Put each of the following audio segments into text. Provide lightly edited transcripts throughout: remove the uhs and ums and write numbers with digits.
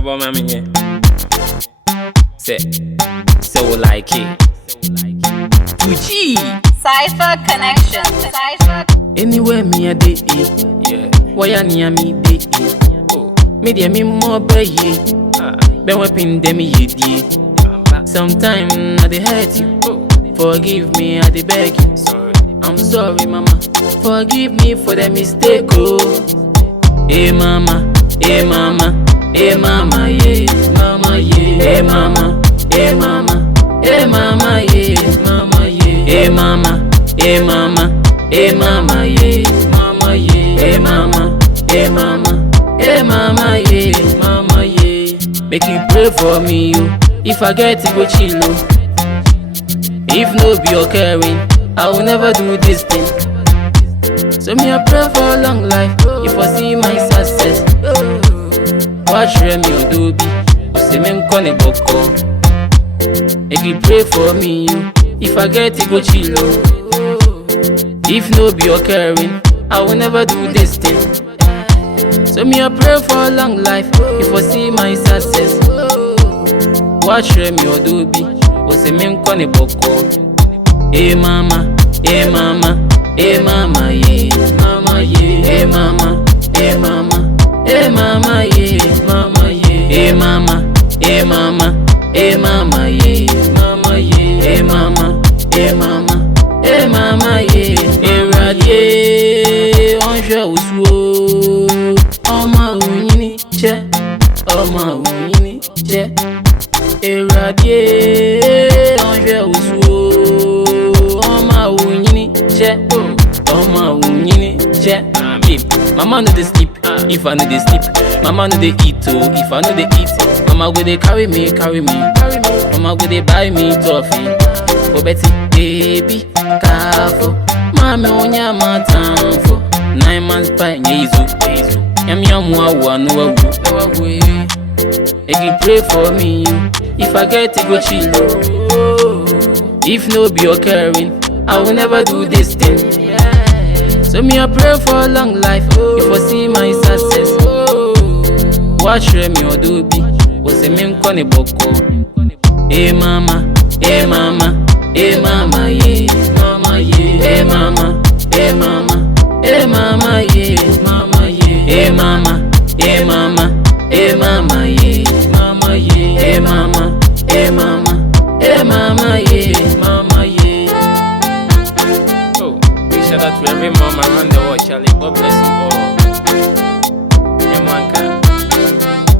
about mommy here. Say we like it. 2G Cypher Connection. Cypher. Anywhere me a day, yeah. why a near me day, Oh, media me more by ye, ben weapon dem ye die. I'm back. Sometime I dey hurt you, Oh, forgive me I dey beg you. sorry. I'm sorry mama, forgive me for the mistake oh. Hey mama, hey mama, hey mama yeah, mama yeah. Hey mama, hey mama, hey mama yeah, mama yeah. Hey mama, hey mama, hey mama yeah, mama yeah. Hey mama, hey mama, hey mama yeah, mama yeah. Make you pray for me yo, if I get to go chill oh. If no be your caring, I will never do this thing. So me I pray for a long life, if I see my success. Watch me odobi, say me nkone boko. Make you pray for me yo, if I get to go chill oh. If no be your caring, I will never do this thing. So me I pray for a long life, if I see my success. Watch me odobi, say me nkone boko. Hey mama, hey mama, hey mama yeah, mama yeah. Hey mama, hey mama, hey mama yeah, mama yeah. Hey mama, hey mama, hey mama yeah, mama yeah. Hey mama, hey mama, hey mama yeah. Hey radie, on joue usuo, oma unyini che, oma unyini che. Hey radie, on joue usuo. Mama no dey sleep, if I no dey sleep. Mama no dey eat oh, if I no dey eat. Mama go dey carry me. Mama go dey buy me toffee. Oh Betty, baby, careful. Mama onya matamfo. 9 months by nyezu. Yami amwa wa no wawu. Make you pray for me, if I get to go chill. If no be your caring, I will never do this thing. So me I pray for a long life, if I see my success. Watch me odobi, say me nkone boko. Hey mama, hey mama, hey mama yeah, mama yeah. Hey mama, hey mama, hey mama yeah, mama yeah. Hey mama, hey mama, hey mama yeah, mama yeah. Hey mama, hey mama, hey mama yeah, mama yeah. Shout out to every mom around the world, Charlie. God bless you all.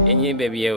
Any baby,